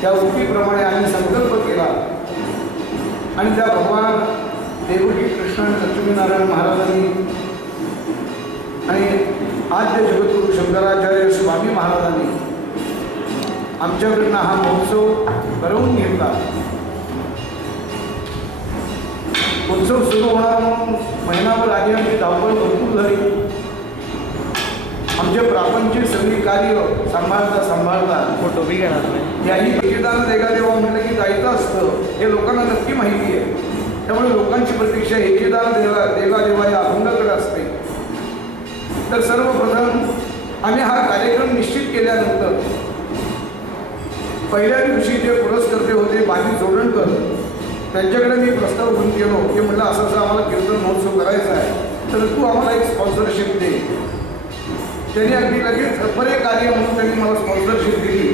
त्या उक्तीप्रमाणे आम्ही संकल्प केला आणि त्या भगवान देवकी कृष्ण लक्ष्मीनारायण महाराजांनी आणि आद्य जगद्गुरु शंकराचार्य स्वामी महाराजांनी आमच्याकडनं हा महोत्सव करवून घेतला. उत्सव सुरू होणार म्हणून महिनाभर आधी आमची धावपळ भरपूर झाली. आमचे प्रापंचिक सगळी कार्य सांभाळता फोटो बी घेणार नाही. याही ठेकेदार देवा म्हटलं की जायचं असतं हे लोकांना नक्की माहिती आहे. त्यामुळे लोकांची प्रतीक्षा ठेकेदार देवा या अभंगाकडे असते. तर सर्वप्रथम आम्ही हा कार्यक्रम निश्चित केल्यानंतर पहिल्या दिवशी जे पुरस्कर्ते होते बाजी जोडणकर त्यांच्याकडे मी प्रस्ताव घेऊन गेलो की म्हटलं असं असं आम्हाला कीर्तन महोत्सव करायचा आहे तर तू आम्हाला एक स्पॉन्सरशिप दे. त्यांनी अगदी लगेच बरे कार्य म्हणून त्यांनी मला स्पॉन्सरशिप दिली